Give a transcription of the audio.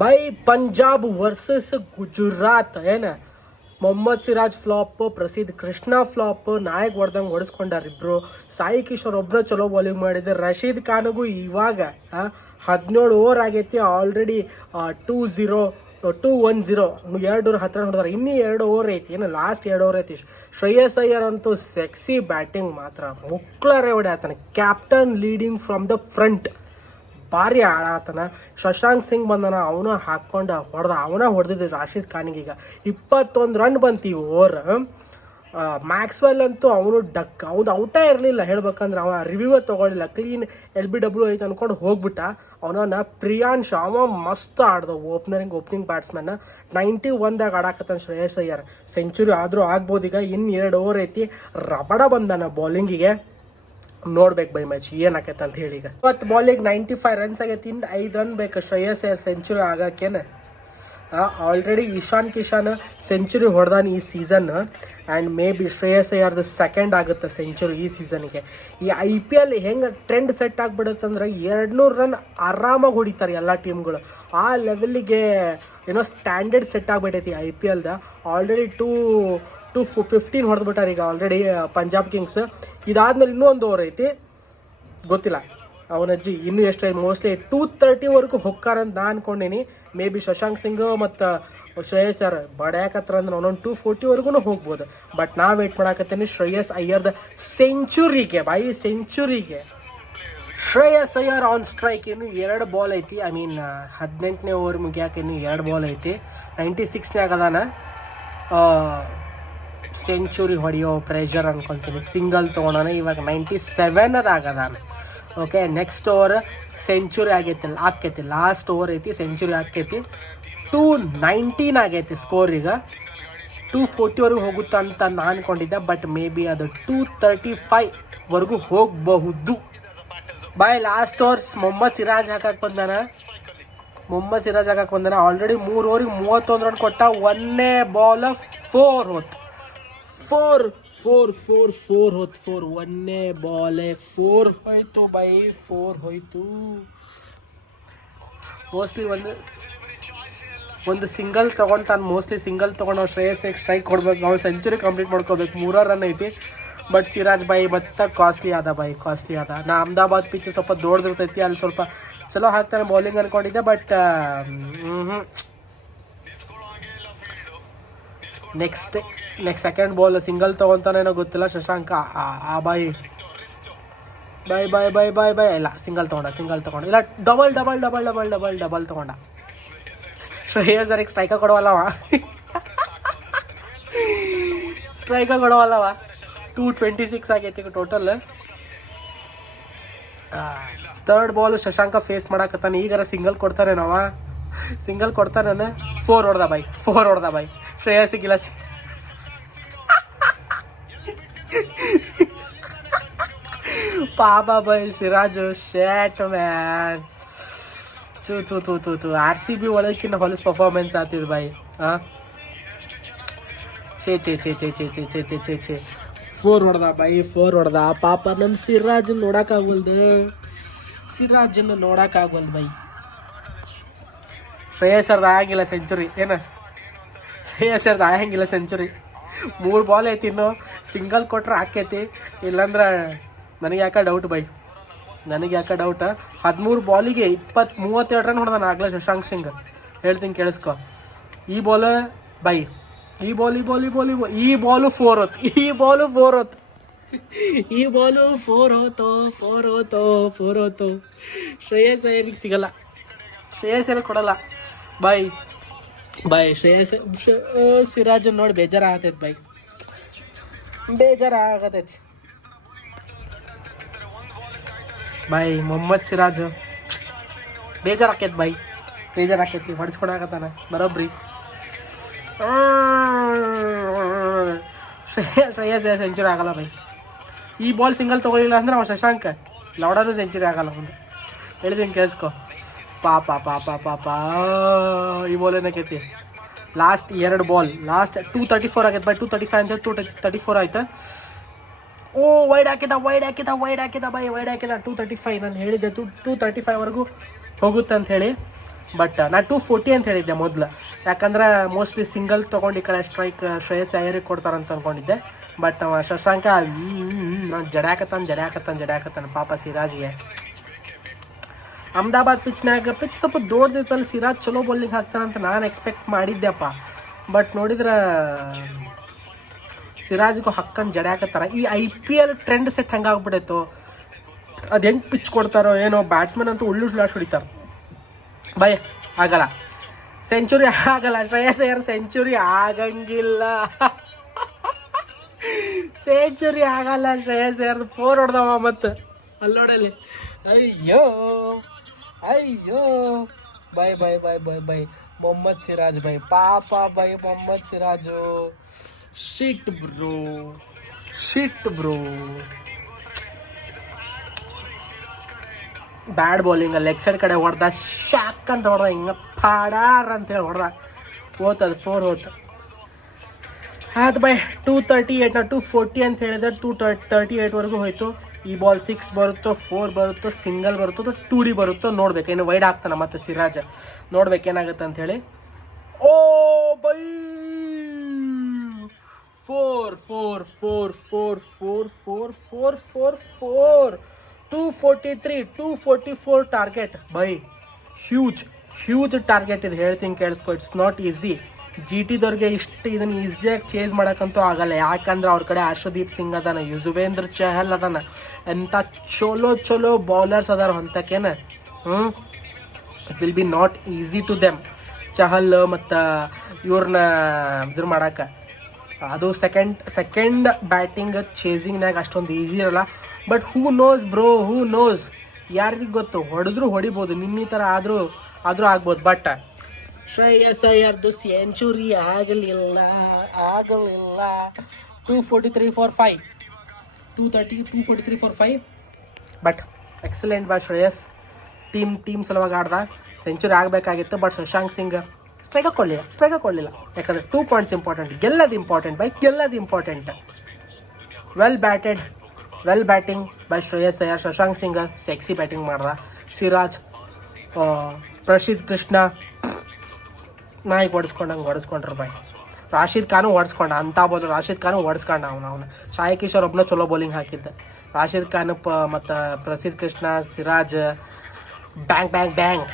By Punjab versus Gujarat ಏನ Mohammed Siraj flap, ಪ್ರಸಿದ್ಧ Krishna flap, Nayak ಹೊಡೆದಂಗೆ ಹೊಡೆಸ್ಕೊಂಡಾರ ಇಬ್ರು. ಸಾಯಿ ಕಿಶೋರ್ ಒಬ್ರು ಚಲೋ ಬೌಲಿಂಗ್ ಮಾಡಿದ್ರು. ರಶೀದ್ ಖಾನ್ಗೂ ಇವಾಗ 17 ಓವರ್ ಆಗೈತಿ, ಆಲ್ರೆಡಿ 2-0 2-1-0 2 ಹತ್ರ ಹೊಡೆದಾರ. ಇನ್ನೂ 2 ಓವರ್ ಐತಿ, ಏನು ಲಾಸ್ಟ್ 2 ಓವರ್ ಐತಿ. ಶ್ರೇಯಸ್ ಅಯ್ಯರ್ ಅಂತೂ ಸೆಕ್ಸಿ ಬ್ಯಾಟಿಂಗ್ ಮಾತ್ರ ಮುಕ್ಳರೆ ಹೊಡ್ಯಾತನ. Captain leading from the front, ಭಾರಿ ಆಡಾತನ. ಶಶಾಂಕ್ ಸಿಂಗ್ ಬಂದನ, ಅವನು ಹಾಕ್ಕೊಂಡು ಹೊಡೆದಿದ್ದ ರಾಶಿದ್ ಖಾನಿಗೆ. ಈಗ 21 ರನ್ ಬಂತು ಈ ಓವರ್. ಮ್ಯಾಕ್ಸ್ವೆಲ್ ಅಂತೂ ಅವನು ಅವ್ನು ಔಟೇ ಇರಲಿಲ್ಲ ಹೇಳ್ಬೇಕಂದ್ರೆ. ಅವ ರಿವ್ಯೂ ತೊಗೊಳ್ಳಿಲ್ಲ, ಕ್ಲೀನ್ LBW ಐತೆ ಅನ್ಕೊಂಡು ಹೋಗ್ಬಿಟ್ಟ. ಅವನನ್ನ ಪ್ರಿಯಾಂಶ್ ಅವ ಮಸ್ತ್ ಆಡ್ದ ಓಪನಿಂಗ್ ಬ್ಯಾಟ್ಸ್ಮನ್. 91ದಾಗ ಆಡಾಕತ್ತಾನ ಶ್ರೇಯಸ್ ಅಯ್ಯರ್. ಸೆಂಚುರಿ ಆದರೂ ಆಗ್ಬೋದು. ಈಗ ಇನ್ನು 2 ಓವರ್ ಐತಿ. ರಬಡ ಬಂದಾನ ಬೌಲಿಂಗಿಗೆ. ನೋಡ್ಬೇಕು ಬೈ ಮ್ಯಾಚ್ ಏನಾಕೈತೆ ಅಂತ ಹೇಳಿ. ಈಗ 20 ಬಾಲಿಗೆ 95 ರನ್ಸ್ ಆಗೈತಿ. ಇನ್ನು 5 ರನ್ ಬೇಕು ಶ್ರೇಯಸ್ ಅಯ್ಯರ್ ಸೆಂಚುರಿ ಆಗಕ್ಕೇನೆ. ಆಲ್ರೆಡಿ ಇಶಾನ್ ಕಿಶಾನ್ ಸೆಂಚುರಿ ಹೊಡೆದಾನ ಈ season. And maybe Shreyas ಅಯ್ಯರ್ದು ಸೆಕೆಂಡ್ ಆಗುತ್ತೆ ಸೆಂಚುರಿ ಈ ಸೀಸನ್ಗೆ. ಈ IPL ಹೆಂಗೆ ಟ್ರೆಂಡ್ ಸೆಟ್ ಆಗಿಬಿಡುತ್ತಂದ್ರೆ 200 ರನ್ ಆರಾಮಾಗಿ ಹೊಡಿತಾರೆ ಎಲ್ಲ ಟೀಮ್ಗಳು. ಆ ಲೆವೆಲ್ಲಿಗೆ ಏನೋ ಸ್ಟ್ಯಾಂಡರ್ಡ್ ಸೆಟ್ ಆಗಿಬಿಟ್ಟೈತಿ IPLದ. ಆಲ್ರೆಡಿ 215 ಹೊಡೆದ್ಬಿಟ್ಟಾರೆ ಈಗ ಆಲ್ರೆಡಿ ಪಂಜಾಬ್ ಕಿಂಗ್ಸ್. ಇದಾದ್ಮೇಲೆ ಇನ್ನೂ 1 ಓವರ್ ಐತಿ, ಗೊತ್ತಿಲ್ಲ ಅವನಜ್ಜಿ ಇನ್ನೂ ಎಷ್ಟು. ಮೋಸ್ಟ್ಲಿ 230ವರೆಗೂ ಹೊಕ್ಕಾರಂತ ನಾ ಅನ್ಕೊಂಡೀನಿ. ಮೇ ಬಿ ಶಶಾಂಕ್ ಸಿಂಗ್ ಮತ್ತು ಶ್ರೇಯಸ್ ಅಯ್ಯರ್ ಬಡ್ಯಾಕತ್ರ ಅಂದ್ರೆ ಒಂದೊಂದು 240ವರೆಗೂ ಹೋಗ್ಬೋದು. ಬಟ್ ನಾ ವೇಟ್ ಮಾಡಾಕತ್ತೀನಿ ಶ್ರೇಯಸ್ ಅಯ್ಯರ್ದ ಸೆಂಚುರಿಗೆ. ಸೆಂಚುರಿಗೆ ಶ್ರೇಯಸ್ ಅಯ್ಯರ್ ಆನ್ ಸ್ಟ್ರೈಕ್. ಇನ್ನು 2 ಬಾಲ್ ಐತಿ. 18ನೇ ಓವರ್ ಮುಗಿಯಾಕೆ ಇನ್ನು 2 ಬಾಲ್ ಐತಿ. 96ನೇ ಆಗದಾನ. ಸೆಂಚುರಿ ಹೊಡೆಯೋ ಪ್ರೆಷರ್ ಅನ್ಕೊಂತೀನಿ. ಸಿಂಗಲ್ ತೊಗೊಳೋಣ. ಇವಾಗ 97 ಆಗದಾನ. ಓಕೆ, ನೆಕ್ಸ್ಟ್ ಓವರ್ ಸೆಂಚುರಿ ಆಕೈತಿ. ಲಾಸ್ಟ್ ಓವರ್ ಐತಿ, ಸೆಂಚುರಿ ಆಕೈತಿ. 219 ಆಗೈತಿ ಸ್ಕೋರ್. ಈಗ 240ವರೆಗೂ ಹೋಗುತ್ತಾ ಅಂತ ನಾನು ಅನ್ಕೊಂಡಿದ್ದೆ. ಬಟ್ ಮೇ ಬಿ ಅದು 235ವರೆಗೂ ಹೋಗಬಹುದು. ಲಾಸ್ಟ್ ಓವರ್ಸ್ ಮೊಹಮ್ಮದ್ ಸಿರಾಜ್ ಹಾಕಕ್ಕೆ ಬಂದಾನ. ಆಲ್ರೆಡಿ 3 ಓವರಿಗೆ 31 ರನ್ ಕೊಟ್ಟ. 1ನೇ ಬಾಲ್ 4 ಹೋತ್. 4 1ನೇ ಬಾಲೆ 4 ಹೋಯ್ತು ಬೈ. 4 ಹೋಯ್ತು. ಮೋಸ್ಟ್ಲಿ ಒಂದು ಸಿಂಗಲ್ ತೊಗೊಂತಾನೆ. ಮೋಸ್ಟ್ಲಿ ಸಿಂಗಲ್ ತೊಗೊಂಡು ಶ್ರೇಯಸ್ ಸ್ಟ್ರೈಕ್ ಕೊಡ್ಬೇಕು. ನಾವು ಸೆಂಚುರಿ ಕಂಪ್ಲೀಟ್ ಮಾಡ್ಕೋಬೇಕು. 3 ರನ್ ಐತಿ. ಬಟ್ ಸಿರಾಜ್ ಮತ್ತೆ ಕಾಸ್ಟ್ಲಿ ಆದ. ನಾ ಅಹಮದಾಬಾದ್ ಪಿಚ್ ಸ್ವಲ್ಪ ದೊಡ್ಡದಿರ್ತೈತಿ, ಅಲ್ಲಿ ಸ್ವಲ್ಪ ಚಲೋ ಹಾಕ್ತಾನೆ ಬೌಲಿಂಗ್ ಅನ್ಕೊಂಡಿದ್ದೆ. But next second ball single ತೊಗೊತಾನೇನೋ ಗೊತ್ತಿಲ್ಲ ಶಶಾಂಕ. ಬೈ ಇಲ್ಲ, ಸಿಂಗಲ್ ತೊಗೊಂಡ. ಇಲ್ಲ, ಡಬಲ್ ತೊಗೊಂಡ. ಶ್ರೇಯಸ್ ಅಯ್ಯರ್ಗೆ ಸ್ಟ್ರೈಕ ಕೊಡವಲ್ಲವ. 226 ಆಗೈತಿ total. Third ball Shashank face ಮಾಡಾಕತ್ತಾನೆ. ಈಗಾರ ಸಿಂಗಲ್ ಕೊಡ್ತಾನೇನವ. 4 ಹೊಡೆದ ಬೈ. ಶ್ರೇಯಸ್ಸಿಗಿಲ್ಲ. ಪಾಪ ಬೈ ಸಿರಾಜು. ಶೇಟ್ ಮ್ಯಾನ್. RCB ಒಳಗಿನ ಹೊಲಸ್ ಪರ್ಫಾರ್ಮೆನ್ಸ್ ಆಗ್ತಿದ್ ಬೈ. ಛೇ 4 ಹೊಡೆದ ಬೈ. 4 ಹೊಡೆದ. ಪಾಪ ನಮ್ಮ ಸಿರಾಜನ್ ನೋಡಕ್ಕಾಗವಲ್ದು ಬೈ. ಶ್ರೇಯಸ್ ಅಯ್ಯರ್ದು ಆಗಂಗಿಲ್ಲ ಸೆಂಚುರಿ. ಶ್ರೇಯಸ್ ಅಯ್ಯರ್ದು ಆಗಂಗಿಲ್ಲ ಸೆಂಚುರಿ. 3 ಬಾಲ್ ಐತಿ. ಇನ್ನು ಸಿಂಗಲ್ ಕೊಟ್ರೆ ಆಕೈತಿ, ಇಲ್ಲಾಂದ್ರೆ ನನಗೆ ಯಾಕೆ ಡೌಟ್ ಬೈ. 13 ಬಾಲಿಗೆ 32 ರನ್ ಹೊಡೆದಾನ ಆಗಲೇ ಶಶಾಂಕ್ ಸಿಂಗ್. ಹೇಳ್ತೀನಿ ಕೇಳಿಸ್ಕೊ. ಈ ಬಾಲ್ 4 ಹೋತು. ಶ್ರೇಯಸ್ ಅಯ್ಯರ್ಗೆ ಸಿಗಲ್ಲ. ಶ್ರೇಯಸ್ ಅಯ್ಯರ್ ಕೊಡಲ್ಲ ಬೈ. ಸಿರಾಜನ್ ನೋಡಿ ಬೇಜಾರಾಗತೈತಿ ಬೈ. ಮೊಹಮ್ಮದ್ ಸಿರಾಜ್ ಬೇಜಾರಾಕೈತಿ. ಹೊಡಿಸ್ಕೊಳಕತ್ತಾನ ಬರೋಬ್ರಿ. ಶ್ರೇಯಸ್ ಸೆಂಚುರಿ ಆಗಲ್ಲ ಬೈ. ಈ ಬಾಲ್ ಸಿಂಗಲ್ ತೊಗೊಳಿಲ್ಲ ಅಂದ್ರೆ ಅವ ಶಶಾಂಕ್ ಲೌಡಾನು ಸೆಂಚುರಿ ಆಗಲ್ಲ. ಹೇಳಿದ್ದೀನಿ ಕೇಳಿಸ್ಕೊ. ಪಾಪ ಈ ಬಾಲ್ ಏನಕೈತಿ. Last 2 ball. ಲಾಸ್ಟ್ 234 ಆಗೈತೆ ಬೈ. 235 ಅಂತ 234 ಆಯ್ತು. ವೈಡ್ ಹಾಕಿದ ಬೈ. ವೈಡ್ ಹಾಕಿದ 235. ನಾನು ಹೇಳಿದ್ದೆ 235ವರೆಗೂ ಹೋಗುತ್ತೆ ಅಂತ ಹೇಳಿ. ಬಟ್ ನಾ 240 ಅಂತ ಹೇಳಿದ್ದೆ ಮೊದಲು, ಯಾಕಂದ್ರೆ ಮೋಸ್ಟ್ಲಿ ಸಿಂಗಲ್ ತೊಗೊಂಡು ಈ ಕಡೆ ಸ್ಟ್ರೈಕ್ ಶ್ರೇಯಸ್ ಅಯ್ಯರಿಗೆ ಕೊಡ್ತಾರಂತ ಅಂದ್ಕೊಂಡಿದ್ದೆ. ಬಟ್ ಶಶಾಂಕ ಜಡ್ಯಾಕತ್ತಾನ ಪಾಪ ಸಿರಾಜ್ಗೆ. ಅಹಮದಾಬಾದ್ ಪಿಚ್ ಸ್ವಲ್ಪ ದೊಡ್ಡದಿತ್ತಲ್ಲಿ, ಸಿರಾಜ್ ಚಲೋ ಬೌಲಿಂಗ್ ಹಾಕ್ತಾರಂತ ನಾನು ಎಕ್ಸ್ಪೆಕ್ಟ್ ಮಾಡಿದ್ದೆಪ್ಪ. ಬಟ್ ನೋಡಿದ್ರೆ ಸಿರಾಜ್ಗೂ ಹಕ್ಕಂದು ಜಡ್ಯಾಕತ್ತಾರ. ಈ IPL ಟ್ರೆಂಡ್ ಸೆಟ್ ಹಂಗಾಗ್ಬಿಟ್ಟಿತ್ತು, ಅದು ಹೆಂಗೆ ಪಿಚ್ ಕೊಡ್ತಾರೋ ಏನೋ. ಬ್ಯಾಟ್ಸ್ಮನ್ ಅಂತೂ ಉಳ್ಳು ಲಾಸ್ಟ್ ಹೊಡಿತಾರೆ. ಬೈ ಆಗಲ್ಲ, ಸೆಂಚುರಿ ಆಗಲ್ಲ. ಶ್ರೇಯಸ್ ಅಯ್ಯರ್ ಸೆಂಚುರಿ ಆಗಂಗಿಲ್ಲ, ಸೆಂಚುರಿ ಆಗಲ್ಲ. ಶ್ರೇಯಸ್ ಅಯ್ಯರ್ 4 ಹೊಡೆದವ ಮತ್ತು ಅಲ್ಲೋಡಲ್ಲಿ. ಅಯ್ಯೋ ಬೈ ಮೊಹಮ್ಮದ್ ಸಿರಾಜ್ ಬೈ, ಪಾಪ ಬೈ Mohammed Siraj. Shit bro. Bad bowling, leg side ಕಡೆ ಹೊಡೆದ, ಶಾಕ್ ಅಂತ ಹೊಡೆದ, ಹಿಂಗೆ ಫಾಡಾರ್ ಅಂತೇಳಿ ಹೊಡೆದ, ಹೋತದು 4 ಹೋತು. ಅದು ಬೈ 238 ನಾ 240 ಅಂತ ಹೇಳಿದ್ರೆ 238ವರೆಗೂ ಹೋಯ್ತು. ಈ ಬಾಲ್ 6 ಬರುತ್ತೋ 4 ಬರುತ್ತೋ ಸಿಂಗಲ್ ಬರುತ್ತೋ 2D ಬರುತ್ತೋ ನೋಡ್ಬೇಕು. ಇನ್ನು ವೈಡ್ ಆಗ್ತಾನೆ ಮತ್ತೆ ಸಿರಾಜ್, ನೋಡ್ಬೇಕೇನಾಗುತ್ತೆ ಅಂತ ಹೇಳಿ. ಓ ಬೈ 4 244 ಟಾರ್ಗೆಟ್ ಬೈ. ಹ್ಯೂಜ್ ಟಾರ್ಗೆಟ್ ಇದು, ಹೇಳ್ತೀನಿ ಕೇಳಿಸ್ಕೊ. It's not easy. GTದವ್ರಿಗೆ ಇದನ್ನು ಈಸಿಯಾಗಿ ಚೇಸ್ ಮಾಡೋಕ್ಕಂತೂ ಆಗಲ್ಲ, ಯಾಕಂದ್ರೆ ಅವ್ರ ಕಡೆ ಹರ್ಷದೀಪ್ ಸಿಂಗ್ ಅದಾನ, ಯುಜುವೇಂದ್ರ ಚಹಲ್ ಅದಾನ, ಎಂಥ ಚಲೋ ಬೌಲರ್ಸ್ ಅದಾರ ಹೊಂತಕ್ಕೇನ. It will be not easy to them. Chahal ಮತ್ತು ಇವ್ರನ್ನ ಇದ್ರ ಮಾಡೋಕೆ, ಅದು ಸೆಕೆಂಡ್ ಬ್ಯಾಟಿಂಗ್ ಚೇಸಿಂಗ್ನಾಗ ಅಷ್ಟೊಂದು ಈಸಿ ಇರಲ್ಲ. ಬಟ್ ಹೂ ನೋಸ್ ಯಾರಿಗೆ ಗೊತ್ತು, ಹೊಡೆದ್ರು ಹೊಡಿಬೋದು, ನಿನ್ನ ಥರ ಆದರೂ ಆಗ್ಬೋದು. ಬಟ್ ಶ್ರೇಯಸ್ ಅಯ್ಯರ್ದು ಸೆಂಚುರಿ ಆಗಲಿಲ್ಲ. 243 for 5, 243 for 5. But excellent by Shreyas. Team ಸಲುವಾಗಿ ಆಡ್ದ, ಸೆಂಚುರಿ ಆಗಬೇಕಾಗಿತ್ತು. ಬಟ್ ಶಶಾಂಕ್ ಸಿಂಗ್ ಸ್ಟ್ರೈಕ್ ಕೊಡಲಿಲ್ಲ. ಯಾಕಂದರೆ 2 ಪಾಯಿಂಟ್ಸ್ ಇಂಪಾರ್ಟೆಂಟ್, ಗೆಲ್ಲೋದು important. Well batting by Shreyas Iyer. Shashank Singh sexy batting ಮಾಡ್ದ. ಸಿರಾಜ್, ಪ್ರಸಿದ್ಧ ಕೃಷ್ಣ ನಾಯಿಗೆ ಹೊಡೆಸ್ಕೊಂಡ್ರು ಬೈ. ರಾಶಿದ್ ಖಾನು ಹೊಡೆಸ್ಕೊಂಡ, ಅಂತ ಬೋಲ್ ರಾಶಿದ್ ಖಾನು ಹೊಡೆಸ್ಕೊಂಡ. ಅವನು ಸಾಯಿ ಕಿಶೋರ್ ಒಬ್ಬನ ಚಲೋ ಬೌಲಿಂಗ್ ಹಾಕಿದ್ದ. ರಾಶಿದ್ ಖಾನ್ ಮತ್ತು ಪ್ರಸಿದ್ಧ ಕೃಷ್ಣ, ಸಿರಾಜ್ ಬ್ಯಾಂಗ್